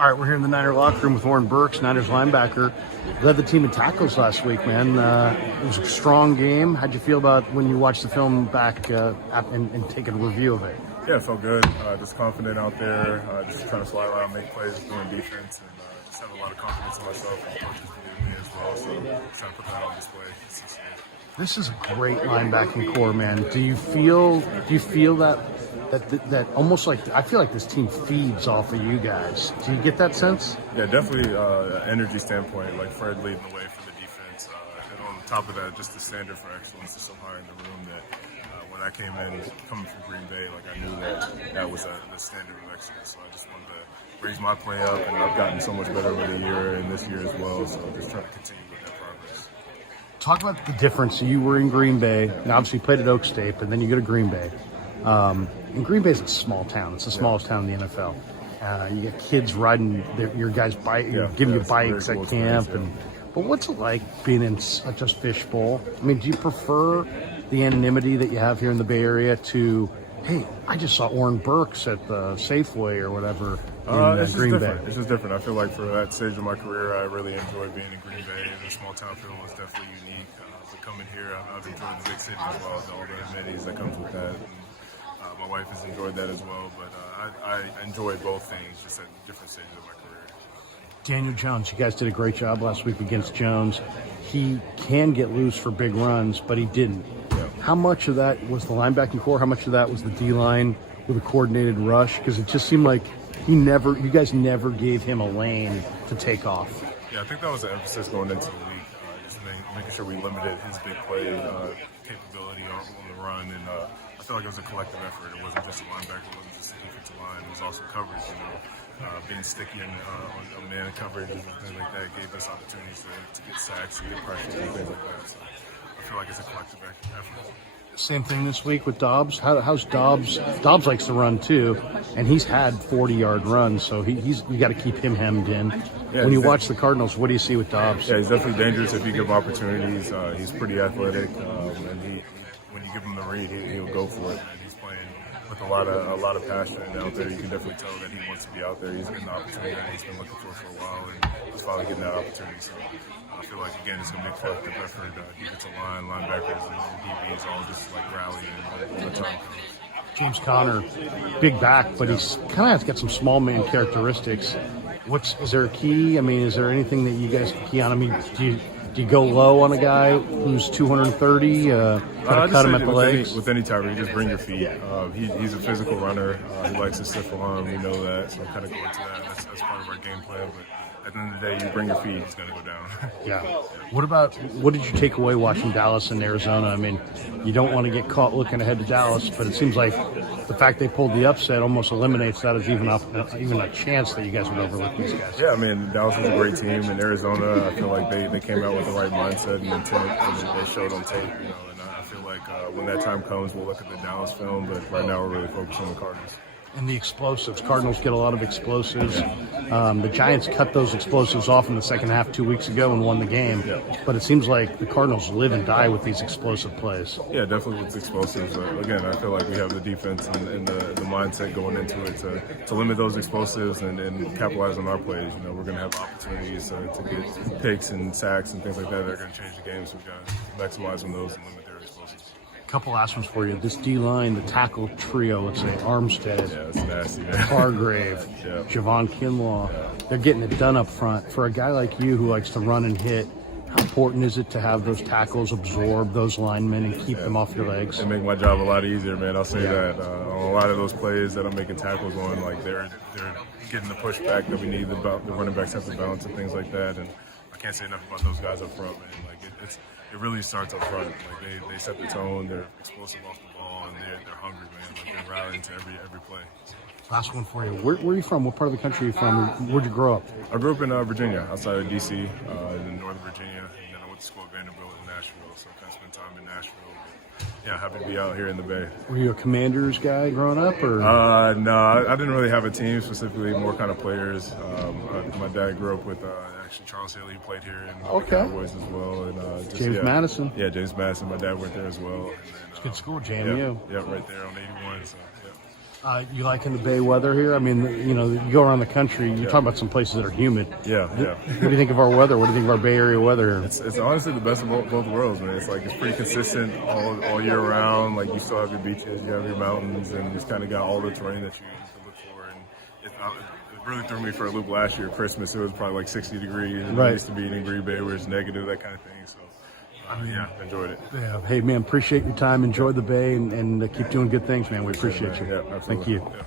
All right, we're here in the Niner locker room with Oren Burks, Niners linebacker. Led the team in tackles last week, man. It was a strong game. How'd you feel about when you watched the film back and take a review of it? Yeah, it felt good. Just confident out there, just trying to fly around, make plays, doing defense, and just have a lot of confidence in myself and coaches believe in me as well. So just trying to put that on display. This is a great linebacking core, man. Do you feel that almost like, I feel like this team feeds off of you guys. Do you get that sense? Yeah, definitely energy standpoint, like Fred leading the way for the defense. And on top of that, just the standard for excellence is so high in the room that when I came in, coming from Green Bay, like I knew that was the standard of excellence. So I just wanted to raise my play up, and I've gotten so much better over the year and this year as well. So just trying to continue with that progress. Talk about the difference. You were in Green Bay, and obviously played at Oak State, but then you go to Green Bay. And Green Bay is a small town. It's the smallest town in the NFL. You get kids riding your guys' bike, giving you bikes at camp. But what's it like being in such a fishbowl? I mean, do you prefer the anonymity that you have here in the Bay Area to, hey, I just saw Oren Burks at the Safeway or whatever in Green Bay? It's just different. I feel like for that stage of my career, I really enjoy being in Green Bay. The small town feel is definitely unique. But coming here, I've enjoyed the big city as well, all the amenities that comes with that. My wife has enjoyed that as well, but I enjoy both things just at different stages of my career. Daniel Jones, you guys did a great job last week against Jones. He can get loose for big runs, but he didn't. Yeah. How much of that was the linebacking core? How much of that was the D-line with a coordinated rush? Because it just seemed like you guys never gave him a lane to take off. Yeah, I think that was the emphasis going into the week, just making sure we limited his big play capability on the run, and I feel like it was a collective effort. It wasn't just a linebacker, it wasn't just the defensive line, it was also coverage, being sticky on man coverage and things like that gave us opportunities to get sacks and get pressure and things like that. So I feel like it's a collective effort. Same thing this week with Dobbs. How's Dobbs? Dobbs likes to run too, and he's had 40-yard runs, so you got to keep him hemmed in. Yeah, when you watch the Cardinals, what do you see with Dobbs? Yeah, he's definitely dangerous if you give him opportunities. He's pretty athletic, and when you give him the read, he'll go for it. And he's playing with a lot of passion out there. You can definitely tell that he wants to be out there. He's getting the opportunity that he's been looking for a while, and he's finally getting that opportunity. So I feel like, again, it's going to be a collective effort. Defensive line, linebackers, and DBs all just like rallying when the time comes. James Conner, big back, but he's kind of got some small man characteristics. Is there a key? I mean, is there anything that you guys key on? I mean, do you go low on a guy who's 230? Try to cut him at the legs? With any type, you just bring your feet. He's a physical runner. He likes to stiff arm. We know that. So kind of go into that. That's part of our game plan. But at the end of the day, you bring your feet, he's going to go down. Yeah. What did you take away watching Dallas and Arizona? I mean, you don't want to get caught looking ahead to Dallas, but it seems like the fact they pulled the upset almost eliminates that as even a chance that you guys would overlook these guys. Yeah, I mean, Dallas was a great team. In Arizona, I feel like they came out with the right mindset and intent, and they showed on tape, and I feel like when that time comes, we'll look at the Dallas film, but right now we're really focused on the Cardinals. And the explosives. Cardinals get a lot of explosives. The Giants cut those explosives off in the second half 2 weeks ago and won the game. Yeah. But it seems like the Cardinals live and die with these explosive plays. Yeah, definitely with explosives. Again, I feel like we have the defense and the mindset going into it to limit those explosives and capitalize on our plays. We're going to have opportunities to get picks and sacks and things like that that are going to change the game. So we've got to maximize on those and limit their explosives. Couple last ones for you. This D-line, the tackle trio, let's say Armstead, Yeah, it's nasty, man. Hargrave, Yeah. Javon Kinlaw, they're getting it done up front. For a guy like you who likes to run and hit, how important is it to have those tackles absorb those linemen and keep them off your legs? They make my job a lot easier, man. I'll say that. On a lot of those plays that I'm making tackles on, like they're getting the pushback that we need, the running backs have to balance and things like that. And I can't say enough about those guys up front, man. Like it really starts up front. Like they set the tone. They're explosive off the ball, and they're hungry, man. Like they're rallying to every play. Last one for you. Where are you from? What part of the country are you from? Where'd you grow up? I grew up in Virginia, outside of D.C., in Northern Virginia, and then I went to school at Vanderbilt in Nashville, so I kind of spent time in Nashville. But, yeah, happy to be out here in the Bay. Were you a Commanders guy growing up, or? No, I didn't really have a team specifically, more kind of players. My dad grew up with actually Charles Haley, who played here in the Cowboys as well. And James Madison. Yeah, James Madison. My dad went there as well. And then, it's a good school, JMU. Yeah, right there on 81. So, yeah. You liking the Bay weather here? I mean, you know, you go around the country, you're talking about some places that are humid. Yeah. What do you think of our weather? What do you think of our Bay Area weather? It's honestly the best of both worlds, man. It's like it's pretty consistent all year round. Like you still have your beaches, you have your mountains, and it's kind of got all the terrain that you can look for. And it really threw me for a loop last year. Christmas, it was probably like 60 degrees. Right. I used to be in Green Bay where it's negative, that kind of thing. So. Yeah, enjoyed it. Yeah. Hey, man, appreciate your time. Enjoy the Bay and keep doing good things, man. We appreciate you. Yeah, absolutely. Thank you. Yeah.